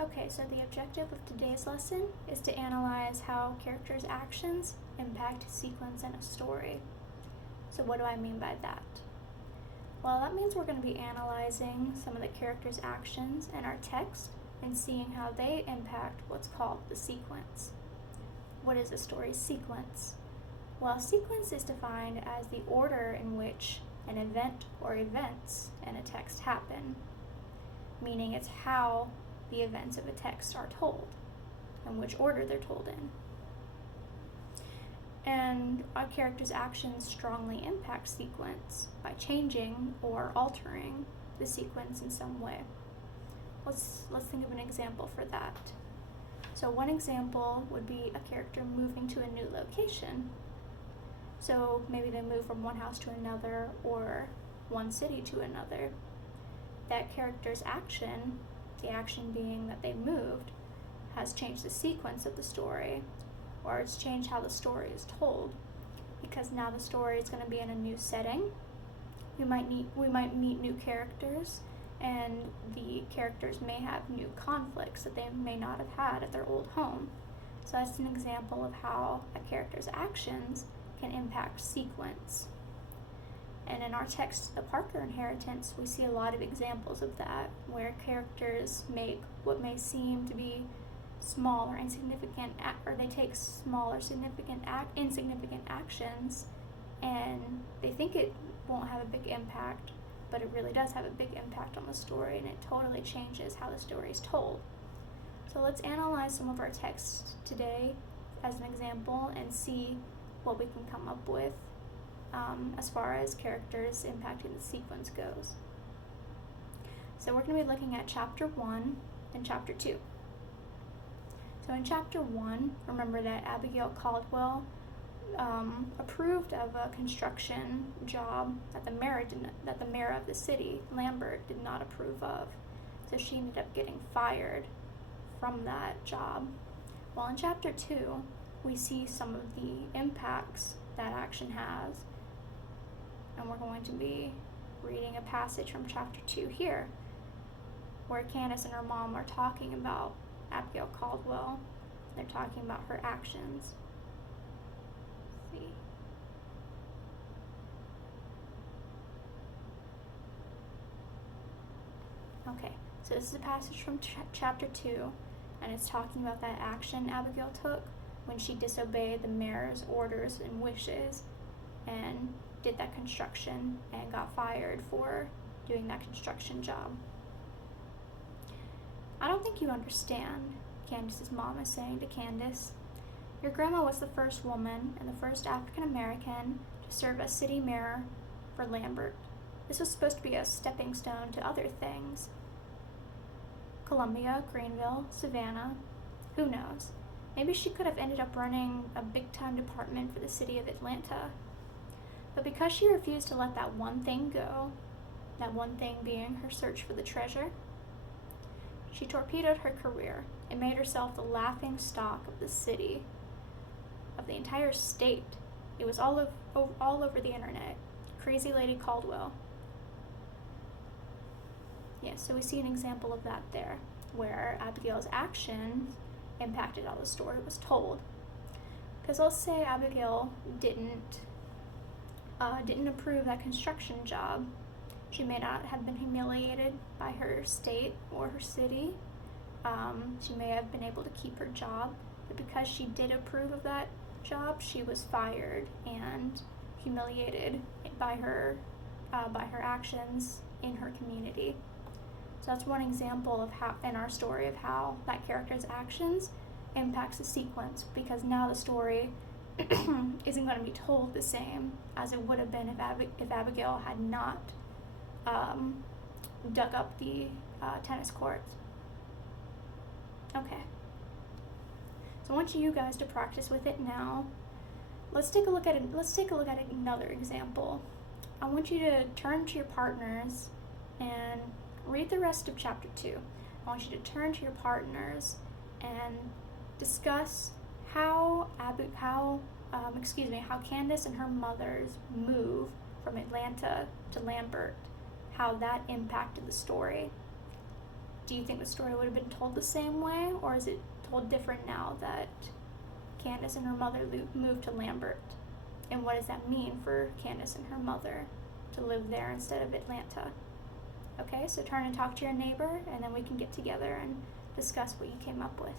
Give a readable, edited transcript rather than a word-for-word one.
Okay, so the objective of today's lesson is to analyze how characters' actions impact sequence in a story. So what do I mean by that? Well, that means we're going to be analyzing some of the characters' actions in our text and seeing how they impact what's called the sequence. What is a story's sequence? Well, sequence is defined as the order in which an event or events in a text happen, meaning it's how the events of a text are told and which order they're told in. And a character's actions strongly impact sequence by changing or altering the sequence in some way. Let's think of an example for that. So one example would be a character moving to a new location. So maybe they move from one house to another or one city to another. That character's action, the action being that they moved, has changed the sequence of the story, or it's changed how the story is told, because now the story is going to be in a new setting. We might meet new characters, and the characters may have new conflicts that they may not have had at their old home. So that's an example of how a character's actions can impact sequence. And in our text, The Parker Inheritance, we see a lot of examples of that, where characters make what may seem to be small or insignificant, or they take small or insignificant actions, and they think it won't have a big impact, but it really does have a big impact on the story, and it totally changes how the story is told. So let's analyze some of our texts today as an example and see what we can come up with as far as characters impacting the sequence goes. So we're going to be looking at chapter 1 and chapter 2. So in chapter 1, remember that Abigail Caldwell approved of a construction job that the mayor of the city, Lambert, did not approve of. So she ended up getting fired from that job. Well, in chapter 2, we see some of the impacts that action has, and we're going to be reading a passage from chapter 2 here, where Candace and her mom are talking about Abigail Caldwell. They're talking about her actions. Let's see. Okay, so this is a passage from chapter 2, and it's talking about that action Abigail took when she disobeyed the mayor's orders and wishes and did that construction and got fired for doing that construction job. I don't think you understand, Candace's mom is saying to Candace. Your grandma was the first woman and the first African American to serve as city mayor for Lambert. This was supposed to be a stepping stone to other things. Columbia, Greenville, Savannah, who knows? Maybe she could have ended up running a big-time department for the city of Atlanta. But because she refused to let that one thing go, that one thing being her search for the treasure, she torpedoed her career and made herself the laughing stock of the city, of the entire state. It was all over the internet. Crazy Lady Caldwell. Yes, so we see an example of that there, where Abigail's actions impacted how the story was told. Because let's say Abigail didn't approve that construction job. She may not have been humiliated by her state or her city. She may have been able to keep her job, but because she did approve of that job, she was fired and humiliated by her actions in her community. So that's one example of how, in our story, of how that character's actions impacts the sequence, because now the story isn't going to be told the same as it would have been if Abigail had not dug up the tennis courts. Okay. So I want you guys to practice with it now. Let's take a look at another example. I want you to turn to your partners and read the rest of chapter 2. I want you to turn to your partners and discuss how Candace and her mother's move from Atlanta to Lambert, how that impacted the story. Do you think the story would have been told the same way, or is it told different now that Candace and her mother moved to Lambert? And what does that mean for Candace and her mother to live there instead of Atlanta? Okay, so turn and talk to your neighbor, and then we can get together and discuss what you came up with.